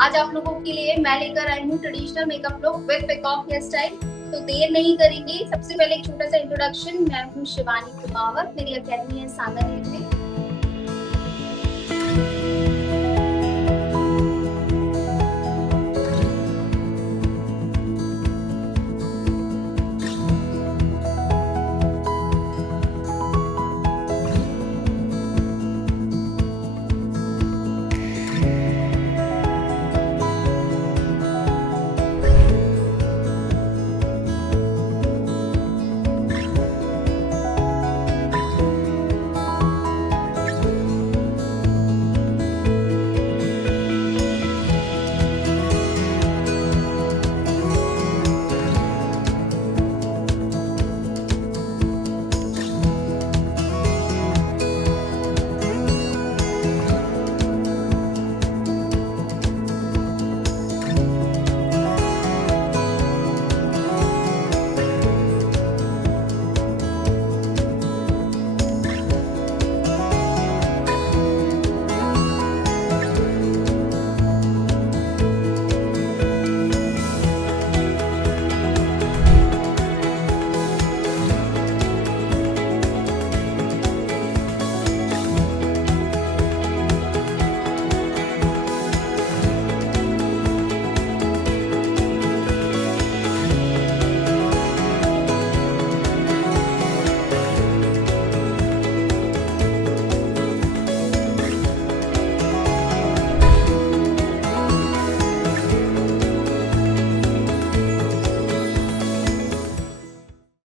आज आप लोगों के लिए मैं लेकर आई हूँ traditional makeup look with peacock hair style. तो देर नहीं करेंगे, सबसे पहले एक छोटा सा इंट्रोडक्शन। मैं हूँ शिवानी कुमावत, मेरी अकेडमी है सांगनेर में।